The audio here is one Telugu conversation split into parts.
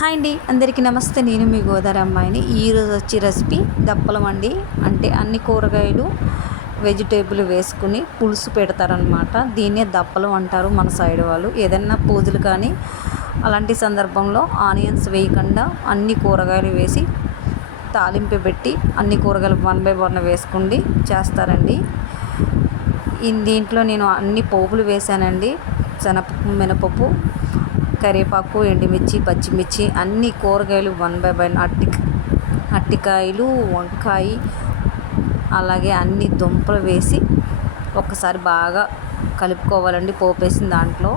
హాయ్ అండి, అందరికీ నమస్తే. నేను మీ గోదావరి అమ్మాయిని. ఈరోజు వచ్చి రెసిపీ దప్పలం అండి. అంటే అన్ని కూరగాయలు వెజిటేబుల్ వేసుకుని పులుసు పెడతారనమాట. దీన్నే దప్పలం అంటారు మన సైడ్ వాళ్ళు. ఏదైనా పూజలు కానీ అలాంటి సందర్భంలో ఆనియన్స్ వేయకుండా అన్ని కూరగాయలు వేసి తాలింపు పెట్టి అన్ని కూరగాయలు 1 by 1 వేసుకుండి చేస్తారండి. దీంట్లో నేను అన్ని పోపులు వేసానండి. శనగపప్పు, మినపప్పు, కరివేపాకు, ఎండుమిర్చి, పచ్చిమిర్చి, అన్ని కూరగాయలు 1 by 1 అట్టికాయలు, వంకాయ, అలాగే అన్ని దుంపలు వేసి ఒక్కసారి బాగా కలుపుకోవాలండి. పోపు వేసిన దాంట్లో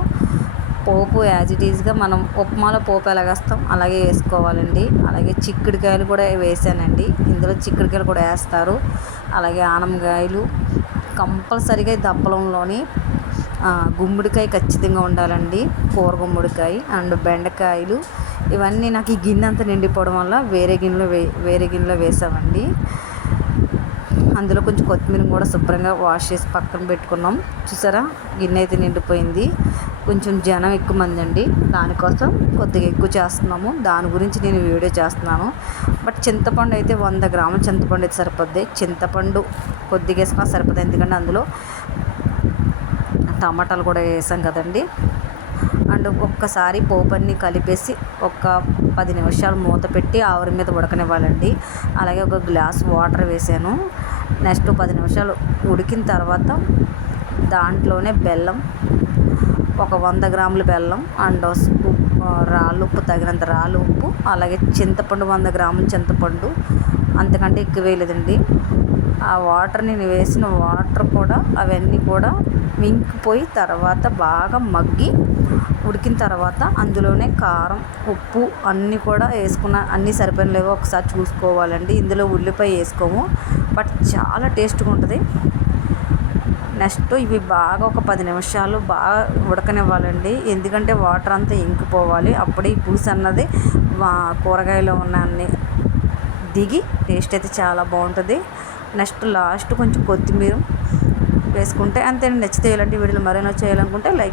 పోపు యాజ్ ఇట్ ఈజ్గా మనం ఉప్మాలో పోపు ఎలాగేస్తాం అలాగే వేసుకోవాలండి. అలాగే చిక్కుడుకాయలు కూడా వేసానండి. ఇందులో చిక్కుడుకాయలు కూడా వేస్తారు. అలాగే ఆనమకాయలు కంపల్సరీగా దప్పలంలోని గుమ్మడికాయ ఖచ్చితంగా ఉండాలండి. కూర గుమ్మడికాయ అండ్ బెండకాయలు ఇవన్నీ నాకు ఈ గిన్నె అంతా నిండిపోవడం వల్ల వేరే గిన్నెలో వేసామండి. అందులో కొంచెం కొత్తిమీర కూడా శుభ్రంగా వాష్ చేసి పక్కన పెట్టుకున్నాం. చూసారా, గిన్నె అయితే నిండిపోయింది. కొంచెం జనం ఎక్కువ మంది అండి, దానికోసం కొద్దిగా ఎక్కువ చేస్తున్నాము. దాని గురించి నేను వీడియో చేస్తున్నాను. బట్ చింతపండు అయితే 100 గ్రాముల చింతపండు అయితే సరిపోద్ది. చింతపండు కొద్దిగా వేసుకున్నా సరిపోద్ది, ఎందుకంటే అందులో టమాటాలు కూడా వేసాం కదండి. అండ్ ఒక్కసారి పోపు అన్నీ కలిపేసి ఒక 10 నిమిషాలు మూత పెట్టి ఆవిరి మీద ఉడకనివ్వాలండి. అలాగే ఒక గ్లాస్ వాటర్ వేసాను. నెక్స్ట్ 10 నిమిషాలు ఉడికిన తర్వాత దాంట్లోనే బెల్లం, ఒక 100 గ్రాముల బెల్లం అండ్ రాళ్ళు ఉప్పు, తగినంత రాళ్ళు ఉప్పు, అలాగే చింతపండు 100 గ్రాముల చింతపండు, అంతకంటే ఎక్కువ వేయలేదండి. ఆ వాటర్, నేను వేసిన వాటర్ కూడా అవన్నీ కూడా మింగిపోయి తర్వాత బాగా మగ్గి ఉడికిన తర్వాత అందులోనే కారం, ఉప్పు అన్నీ కూడా వేసుకున్న, అన్నీ సరిపోయినలేవో ఒకసారి చూసుకోవాలండి. ఇందులో ఉల్లిపాయ వేసుకోము, బట్ చాలా టేస్ట్గా ఉంటుంది. నెక్స్ట్ ఇవి బాగా ఒక 10 నిమిషాలు బాగా ఉడకనివ్వాలండి. ఎందుకంటే వాటర్ అంతా ఇంకిపోవాలి. అప్పుడే ఈ పులుసు అన్నది కూరగాయలో ఉన్న అన్ని దిగి టేస్ట్ అయితే చాలా బాగుంటుంది. నెక్స్ట్ లాస్ట్ కొంచెం కొత్తిమీర వేసుకుంటే అంతే. నచ్చితే ఇలాంటి వీడియోలు మరైనా చేయాలనుకుంటే లైక్